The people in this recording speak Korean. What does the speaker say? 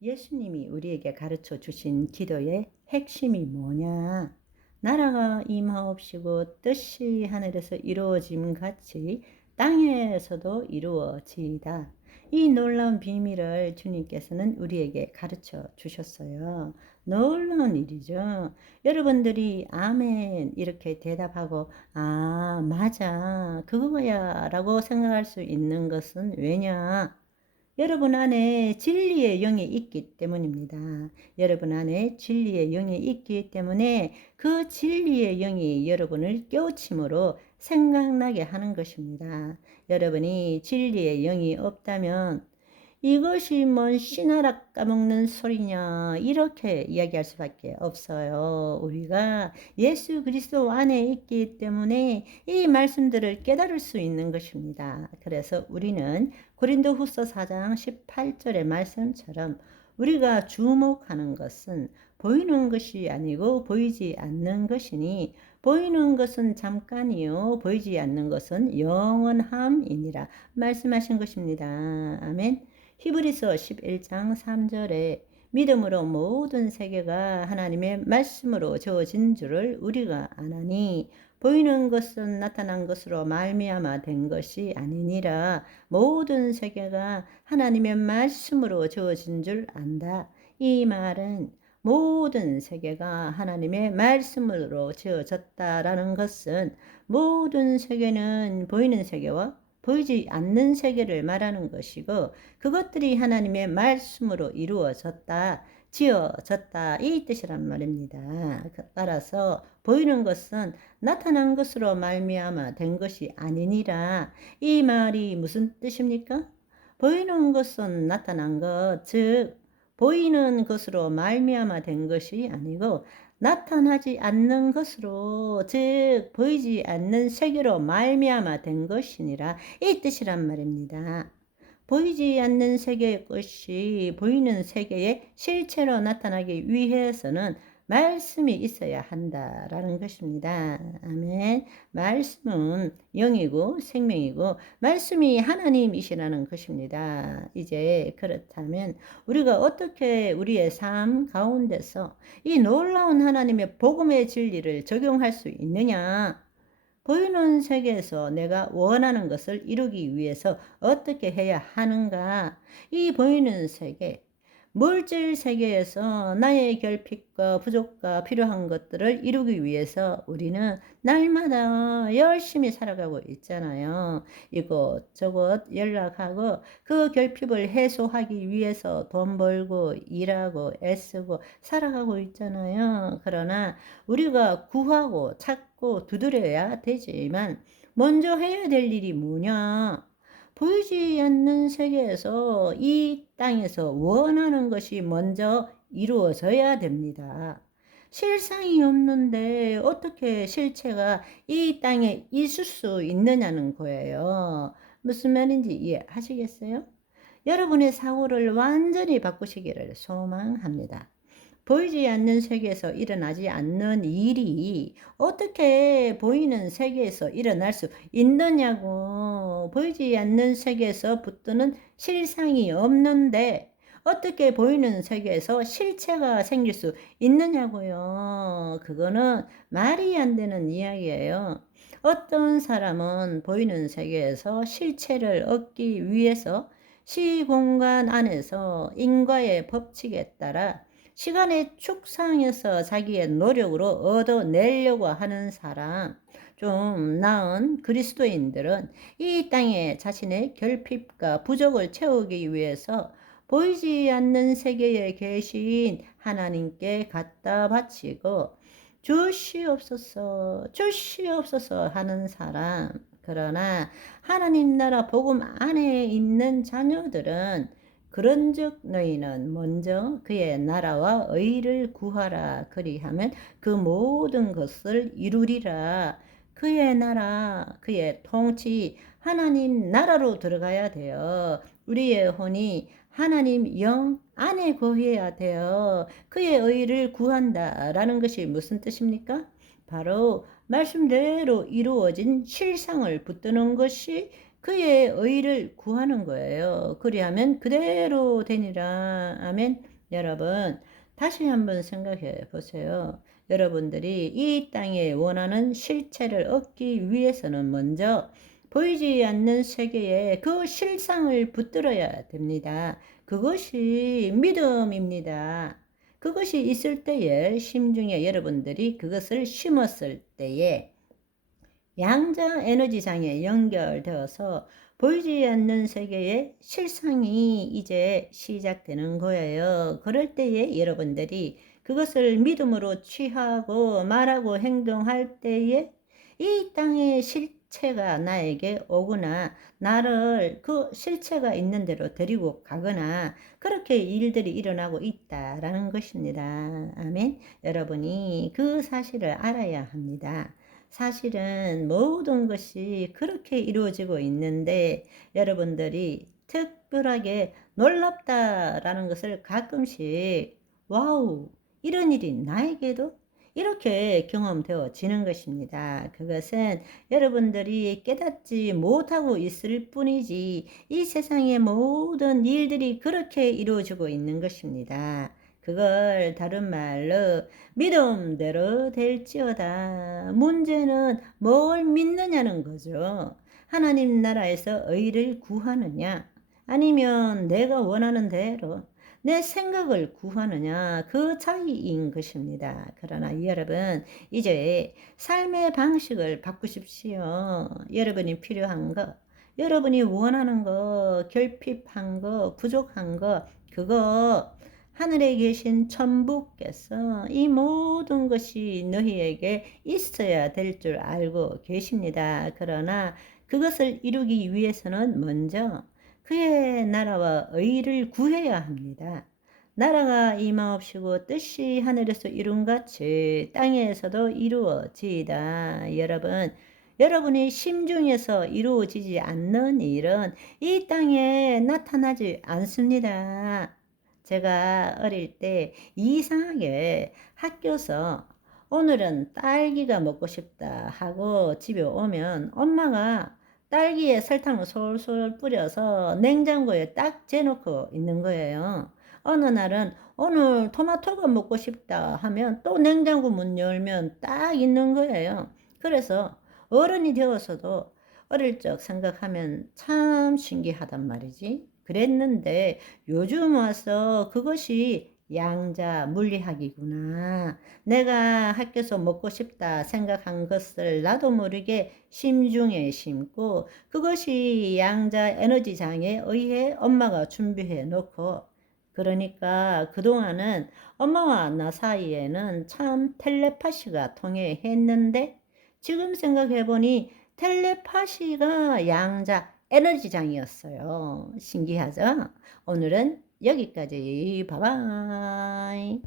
예수님이 우리에게 가르쳐 주신 기도의 핵심이 뭐냐? 나라가 임하옵시고 뜻이 하늘에서 이루어짐 같이 땅에서도 이루어지이다. 이 놀라운 비밀을 주님께서는 우리에게 가르쳐 주셨어요. 놀라운 일이죠. 여러분들이 아멘 이렇게 대답하고 아 맞아 그거야 라고 생각할 수 있는 것은 왜냐? 여러분 안에 진리의 영이 있기 때문입니다. 여러분 안에 진리의 영이 있기 때문에 그 진리의 영이 여러분을 깨우침으로 생각나게 하는 것입니다. 여러분이 진리의 영이 없다면 이것이 뭔 씨나락 까먹는 소리냐 이렇게 이야기할 수밖에 없어요. 우리가 예수 그리스도 안에 있기 때문에 이 말씀들을 깨달을 수 있는 것입니다. 그래서 우리는 고린도후서 4장 18절의 말씀처럼 우리가 주목하는 것은 보이는 것이 아니고 보이지 않는 것이니 보이는 것은 잠깐이요 보이지 않는 것은 영원함이니라 말씀하신 것입니다. 아멘. 히브리서 11장 3절에 믿음으로 모든 세계가 하나님의 말씀으로 저어진 줄을 우리가 아나니 보이는 것은 나타난 것으로 말미암아 된 것이 아니니라. 모든 세계가 하나님의 말씀으로 저어진 줄 안다. 이 말은 모든 세계가 하나님의 말씀으로 지어졌다라는 것은 모든 세계는 보이는 세계와 보이지 않는 세계를 말하는 것이고 그것들이 하나님의 말씀으로 이루어졌다, 지어졌다 이 뜻이란 말입니다. 따라서 보이는 것은 나타난 것으로 말미암아 된 것이 아니니라. 이 말이 무슨 뜻입니까? 보이는 것은 나타난 것, 즉 보이는 것으로 말미암아 된 것이 아니고 나타나지 않는 것으로 즉 보이지 않는 세계로 말미암아 된 것이니라 이 뜻이란 말입니다. 보이지 않는 세계의 것이 보이는 세계의 실체로 나타나기 위해서는 말씀이 있어야 한다라는 것입니다. 아멘. 말씀은 영이고 생명이고 말씀이 하나님이시라는 것입니다. 이제 그렇다면 우리가 어떻게 우리의 삶 가운데서 이 놀라운 하나님의 복음의 진리를 적용할 수 있느냐? 보이는 세계에서 내가 원하는 것을 이루기 위해서 어떻게 해야 하는가? 이 보이는 세계, 물질 세계에서 나의 결핍과 부족과 필요한 것들을 이루기 위해서 우리는 날마다 열심히 살아가고 있잖아요. 이곳저곳 연락하고 그 결핍을 해소하기 위해서 돈 벌고 일하고 애쓰고 살아가고 있잖아요. 그러나 우리가 구하고 찾고 두드려야 되지만 먼저 해야 될 일이 뭐냐? 보이지 않는 세계에서 이 땅에서 원하는 것이 먼저 이루어져야 됩니다. 실상이 없는데 어떻게 실체가 이 땅에 있을 수 있느냐는 거예요. 무슨 말인지 이해하시겠어요? 여러분의 사고를 완전히 바꾸시기를 소망합니다. 보이지 않는 세계에서 일어나지 않는 일이 어떻게 보이는 세계에서 일어날 수 있느냐고. 보이지 않는 세계에서 붙드는 실상이 없는데 어떻게 보이는 세계에서 실체가 생길 수 있느냐고요. 그거는 말이 안 되는 이야기예요. 어떤 사람은 보이는 세계에서 실체를 얻기 위해서 시공간 안에서 인과의 법칙에 따라 시간의 축상에서 자기의 노력으로 얻어내려고 하는 사람, 좀 나은 그리스도인들은 이 땅에 자신의 결핍과 부족을 채우기 위해서 보이지 않는 세계에 계신 하나님께 갖다 바치고 주시옵소서, 주시옵소서 하는 사람. 그러나 하나님 나라 복음 안에 있는 자녀들은 그런즉 너희는 먼저 그의 나라와 의를 구하라. 그리하면 그 모든 것을 이루리라. 그의 나라, 그의 통치, 하나님 나라로 들어가야 돼요. 우리의 혼이 하나님 영 안에 거해야 돼요. 그의 의를 구한다라는 것이 무슨 뜻입니까? 바로 말씀대로 이루어진 실상을 붙드는 것이 그의 의를 구하는 거예요. 그리하면 그대로 되니라. 아멘. 여러분, 다시 한번 생각해 보세요. 여러분들이 이 땅에 원하는 실체를 얻기 위해서는 먼저 보이지 않는 세계에 그 실상을 붙들어야 됩니다. 그것이 믿음입니다. 그것이 있을 때에 심중에 여러분들이 그것을 심었을 때에 양자 에너지장에 연결되어서 보이지 않는 세계의 실상이 이제 시작되는 거예요. 그럴 때에 여러분들이 그것을 믿음으로 취하고 말하고 행동할 때에 이 땅의 실체가 나에게 오거나 나를 그 실체가 있는 대로 데리고 가거나 그렇게 일들이 일어나고 있다라는 것입니다. 아멘. 여러분이 그 사실을 알아야 합니다. 사실은 모든 것이 그렇게 이루어지고 있는데 여러분들이 특별하게 놀랍다라는 것을 가끔씩 와우, 이런 일이 나에게도 이렇게 경험되어지는 것입니다. 그것은 여러분들이 깨닫지 못하고 있을 뿐이지 이 세상의 모든 일들이 그렇게 이루어지고 있는 것입니다. 그걸 다른 말로 믿음대로 될지어다. 문제는 뭘 믿느냐는 거죠. 하나님 나라에서 의를 구하느냐, 아니면 내가 원하는 대로 내 생각을 구하느냐, 그 차이인 것입니다. 그러나 여러분, 이제 삶의 방식을 바꾸십시오. 여러분이 필요한 거, 여러분이 원하는 거, 결핍한 거, 부족한 거, 그거 하늘에 계신 천부께서 이 모든 것이 너희에게 있어야 될 줄 알고 계십니다. 그러나 그것을 이루기 위해서는 먼저 그의 나라와 의를 구해야 합니다. 나라가 임하옵시고 뜻이 하늘에서 이룬같이 땅에서도 이루어지이다. 여러분, 여러분이 심중에서 이루어지지 않는 일은 이 땅에 나타나지 않습니다. 제가 어릴 때 이상하게 학교에서 오늘은 딸기가 먹고 싶다 하고 집에 오면 엄마가 딸기에 설탕을 솔솔 뿌려서 냉장고에 딱 재놓고 있는 거예요. 어느 날은 오늘 토마토가 먹고 싶다 하면 또 냉장고 문 열면 딱 있는 거예요. 그래서 어른이 되어서도 어릴 적 생각하면 참 신기하단 말이지. 그랬는데 요즘 와서 그것이 양자 물리학이구나. 내가 학교에서 먹고 싶다 생각한 것을 나도 모르게 심중에 심고 그것이 양자 에너지장에 의해 엄마가 준비해 놓고 그러니까 그동안은 엄마와 나 사이에는 참 텔레파시가 통했는데 지금 생각해보니 텔레파시가 양자 에너지장이었어요. 신기하죠? 오늘은 여기까지. 바이바이.